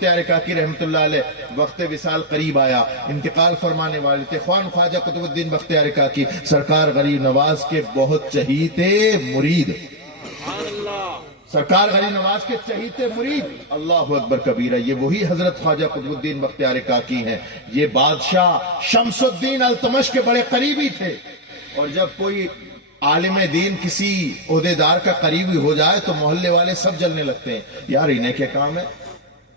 بختیار کاکی رحمت اللہ علیہ وقت وصال قریب آیا، انتقال فرمانے والے تھے خوان خواجہ قطب الدین بختیار کاکی سرکار غریب نواز کے بہت چہیتے مرید، سرکار غریب نواز کے چہیتے مرید، اللہ اکبر کبیرہ، یہ وہی حضرت خواجہ قطب الدین بختیار کاکی ہیں، یہ بادشاہ شمس الدین التمش کے بڑے قریبی تھے، اور جب کوئی عالم دین کسی عہدیدار کا قریبی ہو جائے تو محلے والے سب جلنے لگتے ہیں، یار انہیں کیا کام ہے،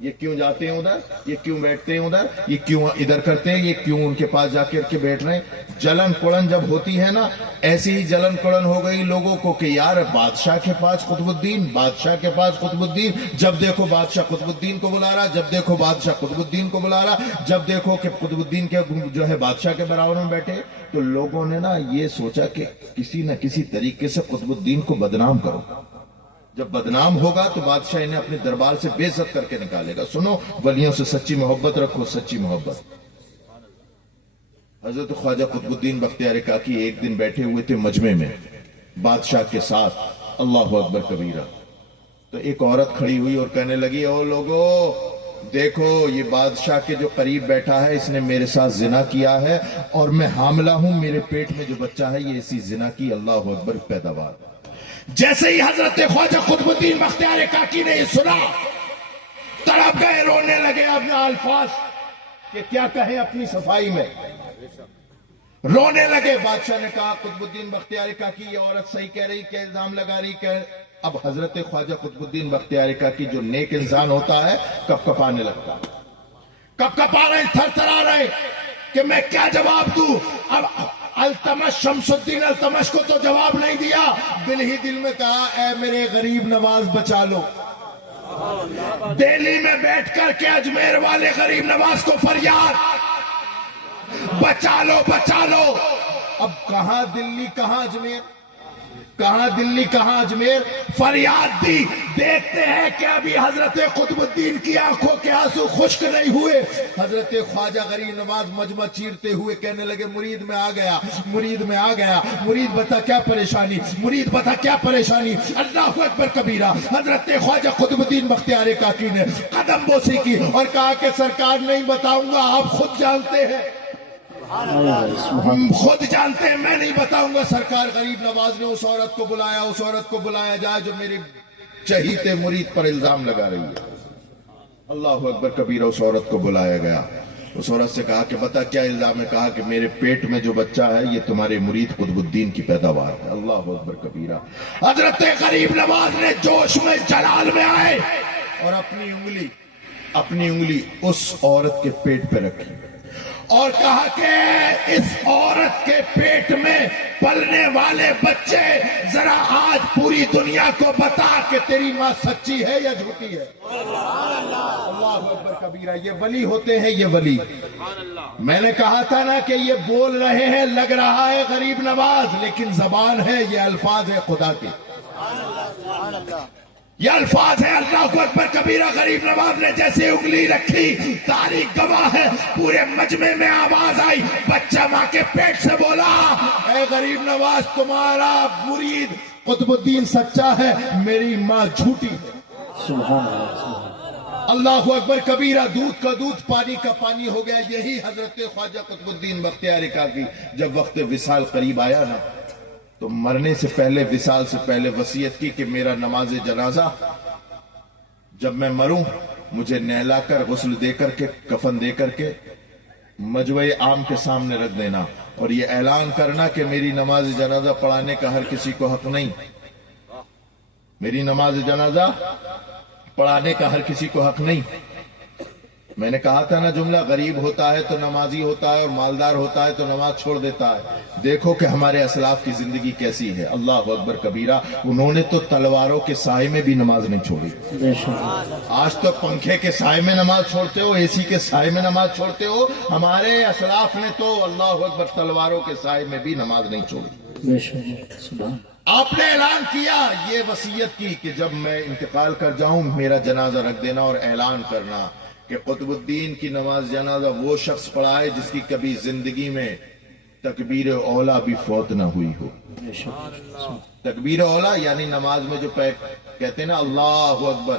یہ کیوں جاتے ہیں ادھر، یہ کیوں بیٹھتے ہیں ادھر، یہ کیوں ادھر کرتے ہیں، یہ کیوں ان کے پاس جا کے بیٹھ رہے ہیں۔ جلن کڑن جب ہوتی ہے نا، ایسی ہی جلن کڑن ہو گئی لوگوں کو کہ یار بادشاہ کے پاس قطب الدین، بادشاہ کے پاس قطب الدین، جب دیکھو بادشاہ قطب الدین کو بلا رہا، جب دیکھو بادشاہ قطب الدین کو بلا رہا، جب دیکھو کہ قطب الدین کے جو ہے بادشاہ کے برابر میں بیٹھے، تو لوگوں نے نا یہ سوچا کہ کسی نہ کسی طریقے سے قطب الدین کو بدنام کرو، جب بدنام ہوگا تو بادشاہ انہیں اپنے دربار سے بے عزت کر کے نکالے گا۔ سنو، ولیوں سے سچی محبت رکھو، سچی محبت۔ حضرت خواجہ قطب الدین بختیار کاکی ایک دن بیٹھے ہوئے تھے مجمع میں بادشاہ کے ساتھ، اللہ اکبر کبیرہ، تو ایک عورت کھڑی ہوئی اور کہنے لگی، او لوگو دیکھو یہ بادشاہ کے جو قریب بیٹھا ہے اس نے میرے ساتھ زنا کیا ہے، اور میں حاملہ ہوں، میرے پیٹ میں جو بچہ ہے یہ اسی زنا کی اللہ اکبر پیداوار۔ جیسے ہی حضرت خواجہ قطب الدین بختیار کاکی نے یہ سنا، تڑپ گئے، رونے لگے اپنے الفاظ کہ کیا کہیں اپنی صفائی میں، رونے لگے۔ بادشاہ نے کہا قطب الدین بختیار کاکی یہ عورت صحیح کہہ رہی کہ الزام لگا رہی کہ، اب حضرت خواجہ قطب الدین بختیار کاکی جو نیک انسان ہوتا ہے کپ کپانے لگتا، کپ کپا رہے، تھر تھرا رہے کہ میں کیا جواب دوں۔ اب التمش، شمس الدین التمش کو تو جواب نہیں دیا، دل ہی دل میں کہا اے میرے غریب نواز بچا لو۔ دہلی میں بیٹھ کر کے اجمیر والے غریب نواز کو فریاد، بچا لو بچا لو۔ اب کہاں دلی کہاں اجمیر، کہاں دلی کہاں اجمیر، فریاد دی۔ دیکھتے ہیں کہ ابھی حضرت قطب الدین کی آنکھوں کے آنسو خشک نہیں ہوئے، حضرت خواجہ غریب نواز مجمع چیرتے ہوئے کہنے لگے مرید میں آ گیا، مرید میں آ گیا، مرید بتا کیا پریشانی، مرید بتا کیا پریشانی۔ اللہ اکبر کبیرہ، حضرت خواجہ قطب الدین بختیار کاکی نے قدم بوسی کی اور کہا کہ سرکار نہیں بتاؤں گا، آپ خود جانتے ہیں، خود جانتے ہیں، میں نہیں بتاؤں گا۔ سرکار غریب نواز نے اس عورت کو بلایا، اس عورت کو بلایا جائے جو میری چہیتے مرید پر الزام لگا رہی ہے۔ اللہ اکبر کبیرہ، اس عورت کو بلایا گیا، اس عورت سے کہا کہ بتا کیا الزام ہے، کہا کہ میرے پیٹ میں جو بچہ ہے یہ تمہارے مرید قطب الدین کی پیداوار ہے۔ اللہ اکبر کبیرہ۔ حضرت غریب نواز نے جوش میں جلال میں آئے اور اپنی انگلی اس عورت کے پیٹ پہ رکھی اور کہا کہ اس عورت کے پیٹ میں پلنے والے بچے، ذرا آج پوری دنیا کو بتا کہ تیری ماں سچی ہے یا جھوٹی ہے۔ اللہ اکبر کبیرہ، یہ ولی ہوتے ہیں، یہ ولی۔ میں نے کہا تھا نا کہ یہ بول رہے ہیں، لگ رہا ہے غریب نواز، لیکن زبان ہے، یہ الفاظ ہے خدا کے، یہ الفاظ ہے اللہ اکبر کبیرہ۔ غریب نواز نے جیسے انگلی رکھی، تاریخ گواہ ہے، پورے مجمع میں آواز آئی، بچہ ماں کے پیٹ سے بولا اے غریب نواز تمہارا مرید قطب الدین سچا ہے، میری ماں جھوٹی ہے۔ سبحان اللہ، اللہ اکبر کبیرہ۔ دودھ کا دودھ، پانی کا پانی ہو گیا۔ یہی حضرت خواجہ قطب الدین بختیار کاکی جب وقت وصال قریب آیا نا تو مرنے سے پہلے، وصال سے پہلے وصیت کی کہ میرا نماز جنازہ جب میں مروں مجھے نہلا کر، غسل دے کر کے، کفن دے کر کے مجمع عام کے سامنے رکھ دینا، اور یہ اعلان کرنا کہ میری نماز جنازہ پڑھانے کا ہر کسی کو حق نہیں، میری نماز جنازہ پڑھانے کا ہر کسی کو حق نہیں۔ میں نے کہا تھا نا جملہ، غریب ہوتا ہے تو نمازی ہوتا ہے اور مالدار ہوتا ہے تو نماز چھوڑ دیتا ہے۔ دیکھو کہ ہمارے اسلاف کی زندگی کیسی ہے، اللہ اکبر کبیرہ۔ انہوں نے تو تلواروں کے سائے میں بھی نماز نہیں چھوڑی، آج تو پنکھے کے سائے میں نماز چھوڑتے ہو، اے سی کے سائے میں نماز چھوڑتے ہو، ہمارے اسلاف نے تو اللہ اکبر تلواروں کے سائے میں بھی نماز نہیں چھوڑی۔ آپ نے اعلان کیا، یہ وصیت کی کہ جب میں انتقال کر جاؤں میرا جنازہ رکھ دینا، اور اعلان کرنا کہ قطب الدین کی نماز جنازہ وہ شخص پڑھائے جس کی کبھی زندگی میں تکبیر اولا بھی فوت نہ ہوئی ہو۔ تکبیر اولا یعنی نماز میں جو کہتے ہیں نا اللہ اکبر،